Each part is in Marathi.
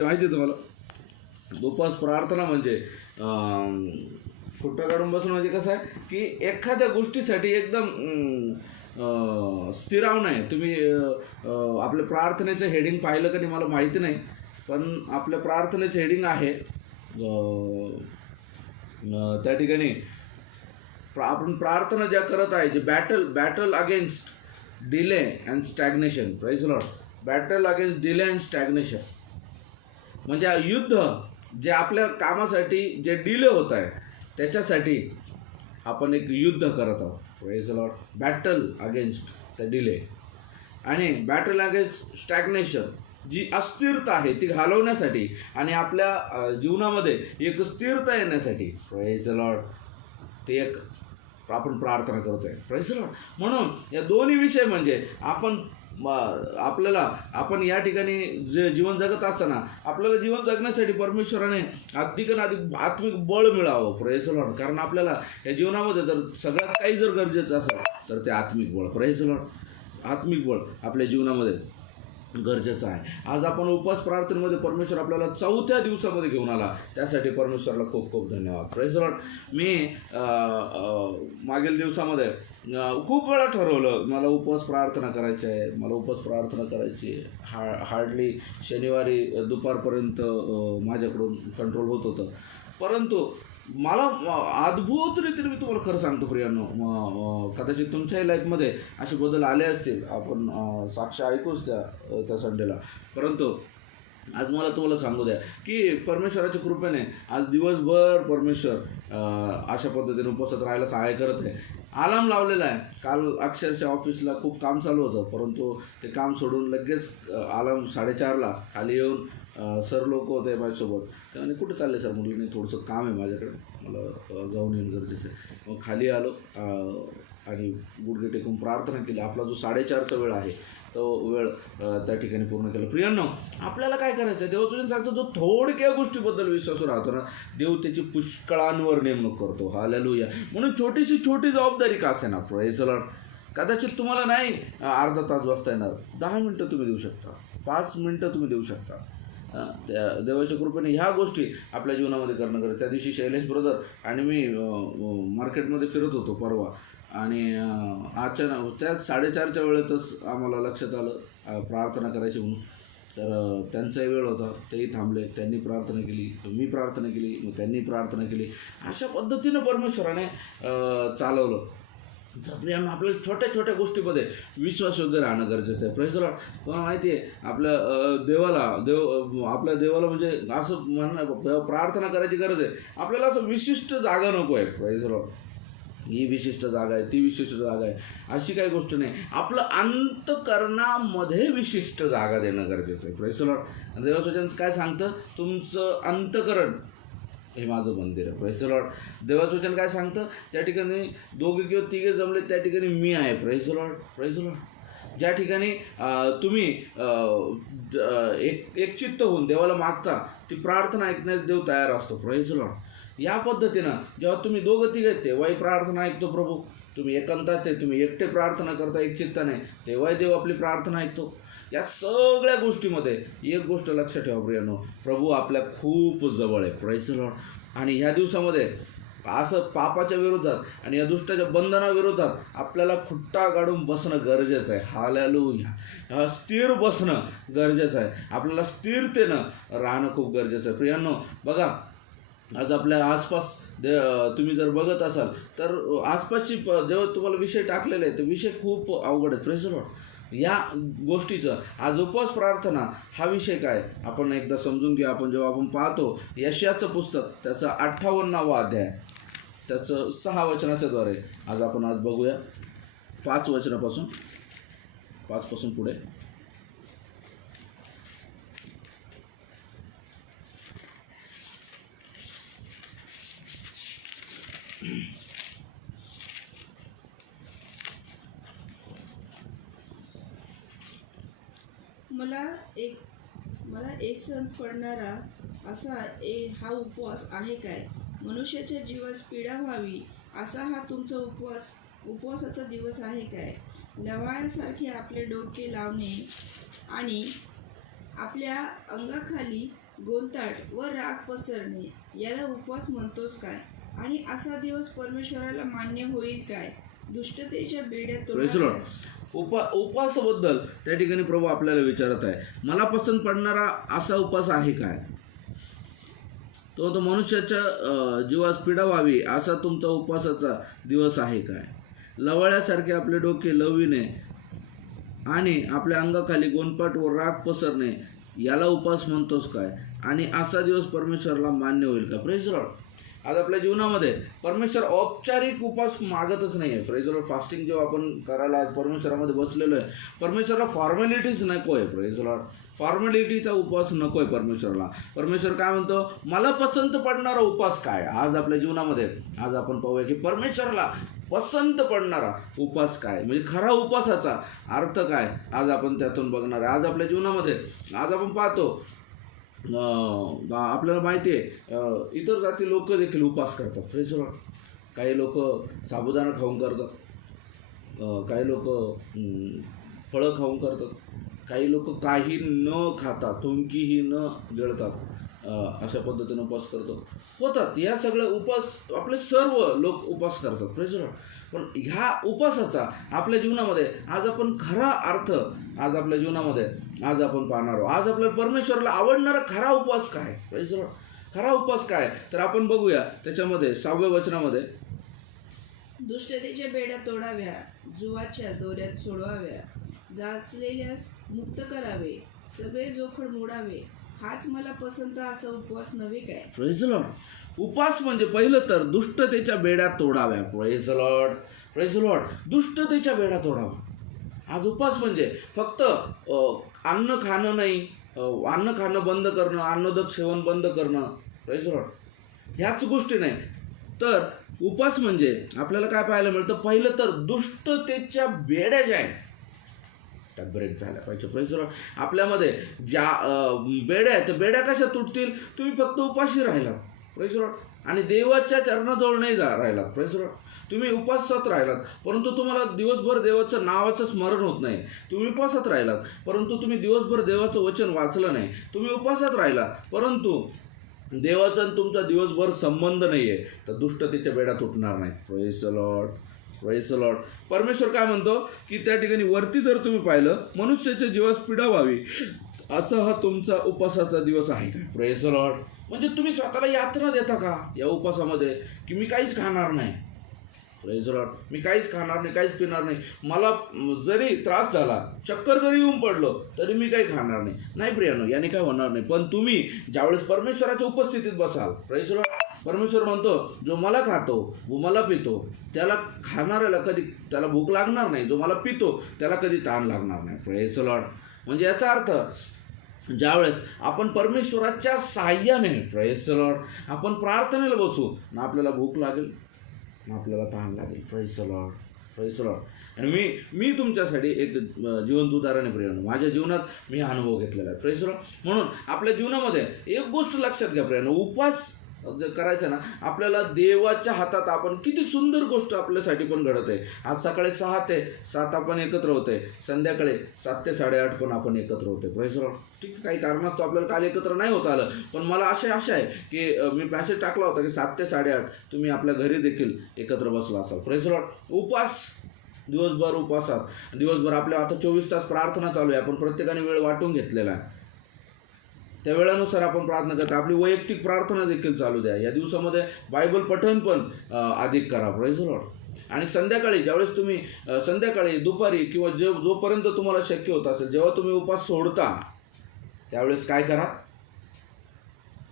माहिती आहे तुम्हाला? उपवास प्रार्थना म्हणजे अं, खुट्टा काढून बसणं म्हणजे कसं आहे की एखाद्या गोष्टीसाठी एकदम स्थिराव नाही. तुम्ही आपल्या प्रार्थनेचं हेडिंग पाहिलं का नाही मला माहिती नाही पण आपल्या प्रार्थनेचं हेडिंग आहे त्या ठिकाणी प्रा आपण प्रार्थना ज्या करत आहे जे battle battle against delay and stagnation prize lot battle against delay and stagnation म्हणजे युद्ध जे आपल्या कामासाठी जे डिले होत आहे त्याच्यासाठी आपण एक युद्ध करत आहोत. Wage lot battle against the delay आणि बॅटल अगेन्स्ट स्टॅग्नेशन जी अस्थिरता आहे ती घालवण्यासाठी आणि आपल्या जीवनामध्ये एक स्थिरता येण्यासाठी प्रेज लॉर्ड ते एक आपण प्रार्थना करतोय. प्रेज लॉर्ड म्हणून या दोन्ही विषय म्हणजे आपण आपल्याला आपण या ठिकाणी जे जीवन जगत असताना आपल्याला जीवन जगण्यासाठी परमेश्वराने अधिक अधिक आत्मिक बळ मिळावं प्रेस लॉर्ड कारण आपल्याला या जीवनामध्ये जर सगळ्यात काही जर गरजेचं असेल तर ते आत्मिक बळ प्रेस लॉर्ड आत्मिक बळ आपल्या जीवनामध्ये. गरजेचं आहे. आज आपण उपवास प्रार्थनेमध्ये परमेश्वर आपल्याला चौथ्या दिवसामध्ये घेऊन आला. त्यासाठी परमेश्वरला खूप खूप धन्यवाद. प्रेस मी मागील दिवसामध्ये खूप वेळा ठरवलं मला उपवास प्रार्थना करायची आहे. मला उपवास प्रार्थना करायची आहे. हा हार्डली शनिवारी दुपारपर्यंत माझ्याकडून कंट्रोल होत होतं. परंतु मला अद्भुत रीतीने मी तुम्हाला खरं सांगतो प्रियांनो. कदाचित तुमच्याही लाईफमध्ये असे बदल आले असतील. आपण साक्ष ऐकूच त्या त्या संडेला. परंतु आज मला तुम्हाला सांगू द्या की परमेश्वराच्या कृपेने आज दिवसभर परमेश्वर अशा पद्धतीने उपस्थित राहायला सहाय्य करत आहे. आलाम लावलेला आहे. काल अक्षरशः ऑफिसला खूप काम चालू होतं. परंतु ते काम सोडून लगेच आलाम साडेचारला खाली येऊन सर लोक होते माझ्यासोबत. त्याने कुठे चालले सर? म्हटलं नाही थोडंसं काम आहे माझ्याकडे. मला जाऊन येणं गरजेचं आहे. मग खाली आलो. आणि गुडघे टेकून प्रार्थना केली. आपला जो साडेचारचा वेळ आहे तो वेळ त्या ठिकाणी पूर्ण केला. प्रियांनो आपल्याला काय करायचं आहे देवचून सांगतो जो थोडक्या गोष्टीबद्दल विश्वास राहतो ना देव त्याची पुष्कळांवर नेमणूक करतो. हालेलुया. म्हणून छोटीशी छोटी जबाबदारी का असेना? ना प्रेज कदाचित तुम्हाला नाही अर्धा तास वाजता येणार. दहा मिनटं तुम्ही देऊ शकता. पाच मिनटं तुम्ही देऊ शकता. त्या देवाच्या कृपेने ह्या गोष्टी आपल्या जीवनामध्ये करणं गरजेचं त्या दिवशी शैलेश ब्रदर आणि मी मार्केटमध्ये फिरत होतो परवा. आणि अचानक त्याच साडेचारच्या वेळेतच आम्हाला लक्षात आलं प्रार्थना करायची म्हणून. तर त्यांचाही वेळ होता तेही थांबले त्यांनी प्रार्थना केली मी प्रार्थना केली मग त्यांनी प्रार्थना केली. अशा पद्धतीनं परमेश्वराने चालवलं. प्रियांना आपल्याला छोट्या छोट्या गोष्टीमध्ये विश्वास योग्य राहणं गरजेचं आहे. प्रेस तुम्हाला माहिती आहे आपल्या देवाला देव आपल्या देवाला म्हणजे असं म्हणणं प्रार्थना करायची गरज आहे. आपल्याला असं विशिष्ट जागा नको आहे प्रेस ही विशिष्ट जागा आहे ती विशिष्ट जागा आहे. अशी काही गोष्ट नाही. आपलं अंतकरणामध्ये विशिष्ट जागा देणं गरजेचं आहे प्रेस लॉर्ड काय सांगतं? तुमचं अंतकरण हे माझं मंदिर आहे. प्रेस लॉर्ड देवाचं वचन काय सांगतं? त्या ठिकाणी दोघे किंवा तिघे जमले त्या ठिकाणी मी आहे. प्रेस लॉर्ड प्रेस लॉर्ड ज्या ठिकाणी तुम्ही एक एकचित्त होऊन देवाला मागता ती प्रार्थना ऐकण्यास देव तयार असतो. प्रेस लॉर्ड या पद्धतीनं जेव्हा तुम्ही दोघं तिघे तेव्हाही प्रार्थना ऐकतो प्रभू. तुम्ही एकांतात आहे तुम्ही एकटे प्रार्थना करता एक चिंता नाही. तेव्हाही देव आपली प्रार्थना ऐकतो. या सगळ्या गोष्टीमध्ये एक गोष्ट लक्षात ठेवा प्रियानो प्रभू आपल्या खूप जवळ आहे. प्रेस आणि ह्या दिवसामध्ये असं पापाच्या विरोधात आणि या दुष्टाच्या बंधनाविरोधात आपल्याला खुट्टा काढून बसणं गरजेचं आहे. हालॅलू ह्या स्थिर बसणं गरजेचं आहे. आपल्याला स्थिरतेनं राहणं खूप गरजेचं आहे. प्रियांनो बघा आज आपल्या आसपास दे तुम्ही जर बघत असाल तर आसपासची प जेव्हा तुम्हाला विषय टाकलेले आहेत तर विषय खूप अवघड आहेत. प्रेस या गोष्टीचं आज उपवास प्रार्थना हा विषय काय? आपण एकदा समजून घेऊ. आपण जेव्हा आपण पाहतो यशाचं पुस्तक त्याचा अठ्ठावन्नावा अध्याय त्याचं सहा वचनाच्या द्वारे आज आपण आज बघूया. पाच वचनापासून पाचपासून पुढे. मला एक मला एसन पडणारा असा ए हा उपवास आहे काय? मनुष्याच्या जीवास पीडा व्हावी असा हा तुमचा उपवास उपवासाचा दिवस आहे काय? लवाळ्यासारखे आपले डोके लावणे आणि आपल्या अंगाखाली गोंताट व राग पसरणे याला उपवास म्हणतोस काय? आणि असा दिवस परमेश्वराला मान्य होईल काय? दुष्टतेच्या बेड्या Praise. उपा उपवासाबद्दल त्या ठिकाणी प्रभू आपल्याला विचारत आहे. मला पसंत पडणारा असा उपवास आहे काय? तो तो मनुष्याच्या जीवास पीडा व्हावी असा तुमचा उपवासाचा दिवस आहे काय? लवळ्यासारखे आपले डोके लविणे आणि आपल्या अंगाखाली गोंदपाट व राग पसरणे याला उपवास म्हणतोस काय? आणि असा दिवस परमेश्वरला मान्य होईल का? प्रेज आज आपल्या जीवनामध्ये परमेश्वर औपचारिक उपवास मागतच नाही आहे प्रेज फास्टिंग जेव्हा आपण करायला आज परमेश्वरामध्ये बसलेलो आहे परमेश्वरला फॉर्मॅलिटीज नको आहे प्रेज फॉर्मॅलिटीचा उपवास नको आहे परमेश्वरला. परमेश्वर काय म्हणतो? मला पसंत पडणारा उपवास काय? आज आपल्या जीवनामध्ये आज आपण पाहूया की परमेश्वराला पसंत पडणारा उपवास काय? म्हणजे खरा उपवासाचा अर्थ काय? आज आपण त्यातून बघणार आहे. आज आपल्या जीवनामध्ये आज आपण पाहतो आपल्याला माहिती आहे इतर जाती लोक देखील उपवास करतात. फ्रेश काही लोक साबुदाणा खाऊन करतात. काही लोक फळं खाऊन करतात. काही लोक काही न खाता थुंकीही न गिळतात अशा पद्धतीनं उपवास करतात. होतात. या सगळ्या उपवास आपले सर्व लोक उपवास करतात. फ्रेश पण ह्या उपवासाचा आपल्या जीवनामध्ये आज आपण खरा अर्थ आज आपल्या जीवनामध्ये आज आपण पाहणार आहोत. आज आपल्याला परमेश्वराला आवडणारा खरा उपवास काय. खरा उपवास काय? तर आपण बघूया त्याच्यामध्ये सहाव्या वचनामध्ये. दुष्टतेच्या बेड्या तोडाव्या जुवाच्या दोऱ्यात सोडवाव्या जाचलेल्यास मुक्त करावे सगळे जोखड मोडावे. हाच मला पसंत असा उपवास नव्हे काय? लॉर्ड उपास म्हणजे पहिलं तर दुष्टतेच्या बेड्या तोडाव्या. प्रेज लॉर्ड दुष्टतेच्या बेड्या तोडावा आज उपास म्हणजे फक्त अन्न खाणं नाही अन्न खाणं बंद करणं अन्नोदक सेवन बंद करणं प्रेज ह्याच गोष्टी नाही. तर उपास म्हणजे आपल्याला काय पाहायला मिळतं? पहिलं तर दुष्टतेच्या बेड्या ज्या आहेत त्या ब्रेक झाल्या पाहिजे प्रेसर आपल्यामध्ये ज्या बेड्या आहेत त्या बेड्या कशा तुटतील? तुम्ही फक्त उपाशी राहिला प्रेसर आणि देवाच्या चरणाजवळ नाही जा राहिलात प्रेसर तुम्ही उपासात राहिलात. परंतु तुम्हाला दिवसभर देवाचं नावाचं स्मरण होत नाही. तुम्ही उपासात राहिलात. परंतु तुम्ही दिवसभर देवाचं वचन वाचलं नाही. तुम्ही उपासात राहिला. परंतु देवाचा आणि तुमचा दिवसभर संबंध नाही आहे तर दुष्टतेच्या बेड्या उठणार नाही प्रेस लॉर्ड प्रेस लॉर्ड परमेश्वर काय म्हणतो? की त्या ठिकाणी वरती जर तुम्ही पाहिलं मनुष्याच्या जीवास पीडा व्हावी. असा हा तुमचा उपासाचा दिवस आहे का? प्रेस लॉर्ड म्हणजे तुम्ही स्वतःला यातना देता का? या उपासामध्ये. की मी काहीच खाणार नाही. प्रेज मी काहीच खाणार नाही काहीच पिणार नाही. मला जरी त्रास झाला चक्कर जरी येऊन पडलो तरी मी काही खाणार नाही. नाही प्रियानो याने काय होणार नाही. पण तुम्ही ज्यावेळेस परमेश्वराच्या उपस्थितीत बसाल प्रेज परमेश्वर म्हणतो जो मला खातो व मला पितो. त्याला खाणाऱ्याला कधी त्याला भूक लागणार नाही. जो मला पितो त्याला कधी ताण लागणार नाही. प्रेज लॉर्ड म्हणजे याचा अर्थ ज्यावेळेस आपण परमेश्वराच्या साह्याने प्रेस आपण प्रार्थनेला बसू ना आपल्याला भूक लागेल ना आपल्याला तहान लागेल. प्रेस लॉर्ड आणि मी मी तुमच्यासाठी एक जिवंत उदाहरण आहे माझ्या जीवनात मी अनुभव घेतलेला आहे. प्रेस म्हणून आपल्या जीवनामध्ये एक गोष्ट लक्षात घ्या प्रेरणा उपवास जर करायचं ना आपल्याला देवाच्या हातात आपण किती सुंदर गोष्ट आपल्यासाठी पण घडत आहे. आज सकाळी सहा ते सात आपण एकत्र होते संध्याकाळी सात ते साडेआठ पण आपण एकत्र होते प्रोफेसर ठीक आहे काही कारणास्तव आपल्याला काल एकत्र नाही होता आलं. पण मला अशा आशा आहे की मी मॅसेज टाकला होता की सात ते साडेआठ तुम्ही आपल्या घरी देखील एकत्र बसला असाल. प्रोफेसर उपवास दिवसभर उपवासात. दिवसभर आपल्या आता चोवीस तास प्रार्थना चालू आहे. आपण प्रत्येकाने वेळ वाटून घेतलेला आहे. त्या वेळानुसार आपण प्रार्थना करतो. आपली वैयक्तिक प्रार्थना देखील चालू द्या. या दिवसामध्ये बायबल पठण पण अधिक करा. प्रेज लॉर्ड आणि संध्याकाळी ज्यावेळेस तुम्ही संध्याकाळी दुपारी किंवा जे जोपर्यंत तुम्हाला शक्य होत असेल जेव्हा तुम्ही उपास सोडता त्यावेळेस काय करा?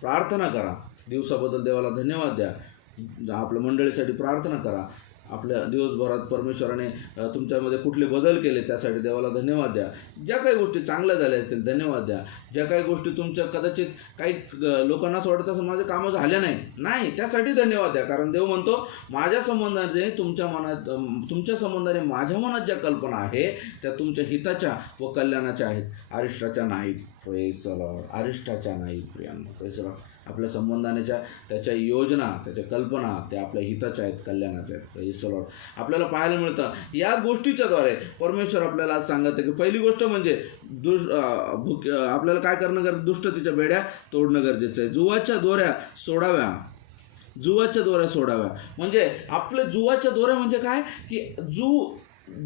प्रार्थना करा. दिवसाबद्दल देवाला धन्यवाद द्या. आपल्या मंडळीसाठी प्रार्थना करा. आपल्या दिवसभरात परमेश्वराने तुमच्यामध्ये कुठले बदल केले त्यासाठी देवाला धन्यवाद द्या. ज्या काही गोष्टी चांगल्या झाल्या असतील धन्यवाद द्या. ज्या काही गोष्टी तुमच्या कदाचित काही अ, लोकांना असं वाटत माझे कामं झाले नाही. नाही त्यासाठी धन्यवाद द्या. कारण देव म्हणतो माझ्या संबंधाने तुमच्या मनात तुमच्या संबंधाने माझ्या मनात ज्या कल्पना आहे त्या तुमच्या हिताच्या व कल्याणाच्या आहेत. आरिष्टाच्या नाहीत. प्रेसलॉर आरिष्टाच्या नाहीत प्रियांना. प्रेसलॉर आपल्या संबंधानेच्या त्याच्या योजना त्याच्या कल्पना त्या आपल्या हिताच्या आहेत कल्याणाच्या आहेत. लॉर्ड आपल्याला पाहायला मिळतं. या गोष्टीच्याद्वारे परमेश्वर आपल्याला आज सांगत आहे की पहिली गोष्ट म्हणजे दुष भूक आपल्याला काय करणं गरजेचं? दुष्टतेच्या बेड्या तोडणं गरजेचं आहे. जुवाच्या दोऱ्या सोडाव्या. जुवाच्या दोऱ्या सोडाव्या. म्हणजे आपलं जुवाच्या दोऱ्या म्हणजे काय? की जू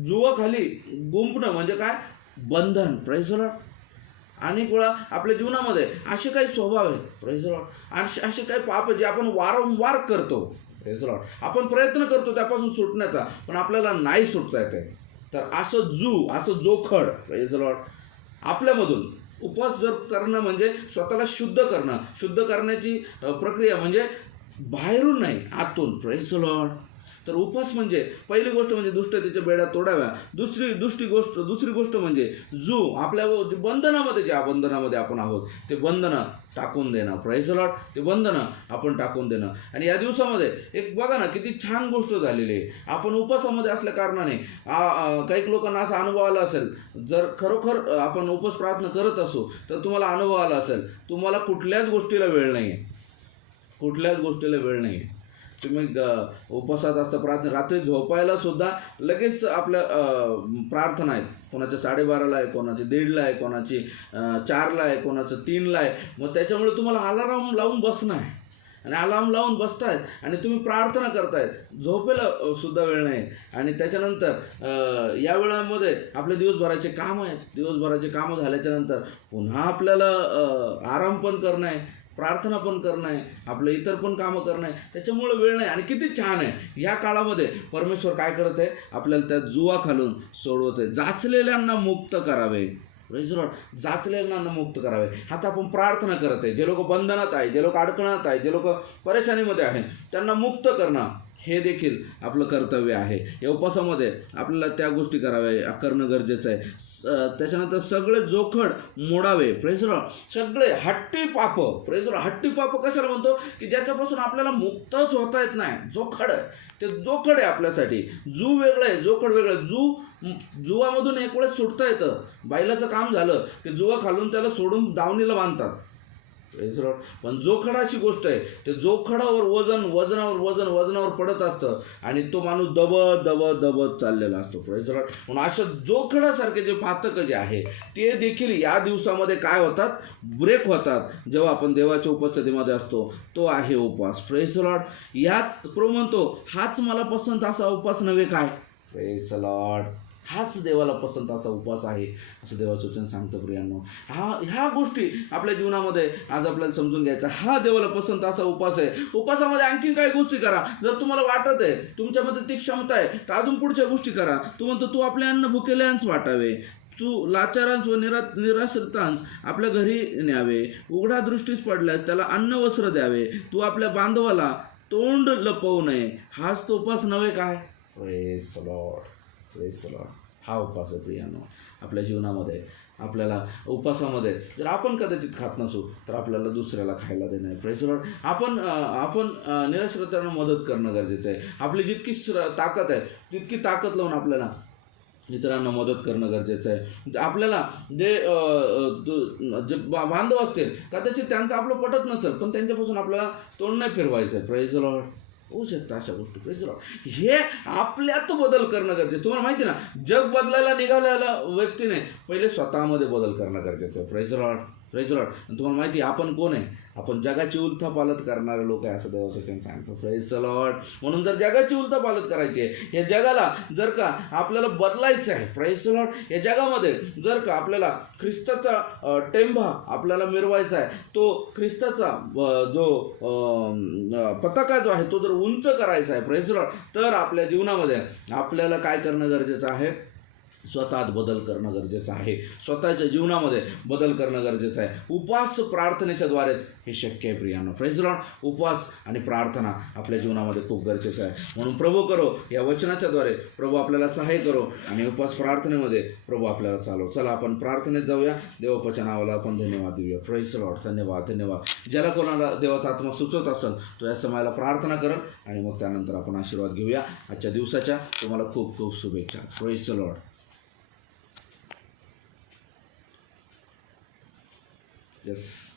जुवाखाली गुंपणं म्हणजे काय? बंधन. प्रेसलॉट अनेक वेळा आपल्या जीवनामध्ये असे काही स्वभाव आहेत. प्रेसलॉट असे असे काही पाप जे आपण वारंवार करतो. प्रेसलॉट आपण प्रयत्न करतो त्यापासून सुटण्याचा पण आपल्याला नाही सुटता येते तर असं जू असं जोखड प्रेसलॉट आपल्यामधून उपवास जर करणं म्हणजे स्वतःला शुद्ध करणं. शुद्ध करण्याची प्रक्रिया म्हणजे बाहेरून नाही आतून. Praise Lord. तर उपवास म्हणजे पहिली गोष्ट म्हणजे दुष्ट त्याच्या बेड्या तोडाव्या. दुसरी दुष्टी गोष्ट दुसरी गोष्ट म्हणजे जू आपल्या जे बंधनामध्ये ज्या बंधनामध्ये आपण आहोत ते बंधनं टाकून देणं. प्रेस लॉर्ड ते बंधनं आपण टाकून देणं. आणि या दिवसामध्ये एक बघा ना किती छान गोष्ट झालेली आहे. आपण उपवासामध्ये असल्या कारणाने काही लोकांना असा अनुभव आला असेल जर खरोखर आपण उपवास प्रार्थना करत असू तर तुम्हाला अनुभव आला असेल तुम्हाला कुठल्याच गोष्टीला वेळ नाही आहे कुठल्याच गोष्टीला वेळ नाही आहे तुम्ही उपवासात असता प्रार्थना रात्री झोपायला सुद्धा लगेच आपल्या प्रार्थना आहेत कोणाच्या साडेबाराला आहे कोणाची दीडला आहे कोणाची चारला आहे कोणाचं तीनला आहे. मग त्याच्यामुळे तुम्हाला अलाराम लावून बसणं आहे आणि अलार्म लावून बसतायत आणि तुम्ही प्रार्थना करतायत. झोपेला सुद्धा वेळ नाही. आणि त्याच्यानंतर या वेळामध्ये आपले दिवसभराचे काम आहेत. दिवसभराचे कामं झाल्याच्यानंतर पुन्हा आपल्याला आराम पण करणं आहे. प्रार्थना पण करणं आहे आपलं इतर पण कामं करणं आहे. त्याच्यामुळं वेळ नाही आणि किती छान आहे. या काळामध्ये परमेश्वर काय करत आहे? आपल्याला त्या जुवा खालून सोडवत आहे. जाचलेल्यांना मुक्त करावे. Praise जाचलेल्यांना मुक्त करावे. आता आपण प्रार्थना करत आहे. जे लोक बंधनात आहे जे लोक अडकणात आहे जे लोक परेशानीमध्ये आहे त्यांना मुक्त करणं. हे देखील आपलं कर्तव्य आहे. या उपवासामध्ये आपल्याला त्या गोष्टी कराव्या करणं गरजेचं आहे. स- त्याच्यानंतर सगळे जोखड मोडावे. प्रेजर सगळे हट्टी पाप. प्रेजर हट्टी पाप कशाला म्हणतो? की ज्याच्यापासून आपल्याला मुक्तच होता येत नाही. जोखड आहे. ते जोखड आहे आपल्यासाठी. जू वेगळं आहे. जोखड वेगळं जू जुवामधून एक वेळेस सुटता येतं. बैलाचं काम झालं की जुवा खालून त्याला सोडून दावणीला बांधतात. पण जोखडाची गोष्ट आहे ते जोखडावर वजन वजनावर वजन वजनावर पडत असतं आणि तो माणूस दबत दबत दबत चाललेला असतो. Praise म्हणून अशा जोखडासारखे जे पातकं जे आहे ते देखील या दिवसामध्ये काय होतात? ब्रेक होतात. जेव्हा आपण देवाच्या उपस्थितीमध्ये असतो तो आहे उपवास. प्रेस याच प्रो म्हणतो हाच मला पसंत असा उपवास नव्हे काय? प्रेस हाच देवाला पसंत असा उपवास आहे असं देवाचं वचन सांगतं प्रियांनो. हा ह्या गोष्टी आपल्या जीवनामध्ये आज आपल्याला समजून घ्यायचा. हा देवाला पसंत असा उपास आहे. उपासामध्ये आणखीन काही गोष्टी करा. जर तुम्हाला वाटत आहे तुमच्यामध्ये ती क्षमता आहे तर अजून पुढच्या गोष्टी करा. तू म्हणतो तू आपले अन्न भुकेल्यांस वाटावे. तू लाचारांस व निरा निराश्रितांस आपल्या घरी न्यावे. उघडा दृष्टीस पडल्यास त्याला अन्न वस्त्र द्यावे. तू आपल्या बांधवाला तोंड लपवू नये. हाच तो उपास नव्हे काय? हा उपास आहे प्रियानो आपल्या जीवनामध्ये आपल्याला उपासामध्ये जर आपण कदाचित खात नसू तर आपल्याला दुसऱ्याला खायला देणं आहे. प्रेस आपण आपण निराश्रतांना मदत करणं गरजेचं आहे. आपली जितकी श्र ताकद आहे तितकी ताकद लावून आपल्याला इतरांना मदत करणं गरजेचं आहे. आपल्याला जे जे बा- बांधव असतील कदाचित त्यांचं आपलं पटत नसेल पण त्यांच्यापासून आपल्याला तोंड नाही फिरवायचं आहे. प्रेज होऊ शकतं अशा गोष्टी. प्रेज हे आपल्यात बदल करणं गरजेचं. तुम्हाला माहिती ना जग बदलायला निघालेला व्यक्तीने पहिले स्वतःमध्ये बदल करणं गरजेचं आहे. प्रेझरॉड लॉर्ड तुम्हाला माहिती आपण कोण आहे? आपण जगाची उलथापालत करणारे लोक आहे असं देवाचं सांगतो. प्रेज लॉर्ड म्हणून जर जगाची उलथापालत करायची आहे या जगाला जर का आपल्याला बदलायचं आहे प्रेज लॉर्ड या जगामध्ये जर का आपल्याला ख्रिस्ताचा टेंभा आपल्याला मिरवायचा आहे तो ख्रिस्ताचा जो पताका जो आहे तो जर उंच करायचा आहे प्रेज लॉर्ड तर आपल्या जीवनामध्ये आपल्याला काय करणं गरजेचं आहे? स्वतःत बदल करणं गरजेचं आहे. स्वतःच्या जीवनामध्ये बदल करणं गरजेचं आहे. उपवास प्रार्थनेच्या द्वारेच हे शक्य आहे प्रियानो. प्रेज उपवास आणि प्रार्थना आपल्या जीवनामध्ये खूप गरजेचं आहे. म्हणून प्रभू करो या वचनाच्या द्वारे प्रभू आपल्याला सहाय्य करो आणि उपवास प्रार्थनेमध्ये प्रभू आपल्याला चालव. चला आपण प्रार्थनेत जाऊया. देवपच्या नावाला आपण धन्यवाद देऊया. प्रेस धन्यवाद धन्यवाद. ज्याला कोणाला देवाचा आत्मा सुचवत असेल तो या समयाला प्रार्थना करल आणि मग त्यानंतर आपण आशीर्वाद घेऊया. आजच्या दिवसाच्या तुम्हाला खूप खूप शुभेच्छा. Press Yes.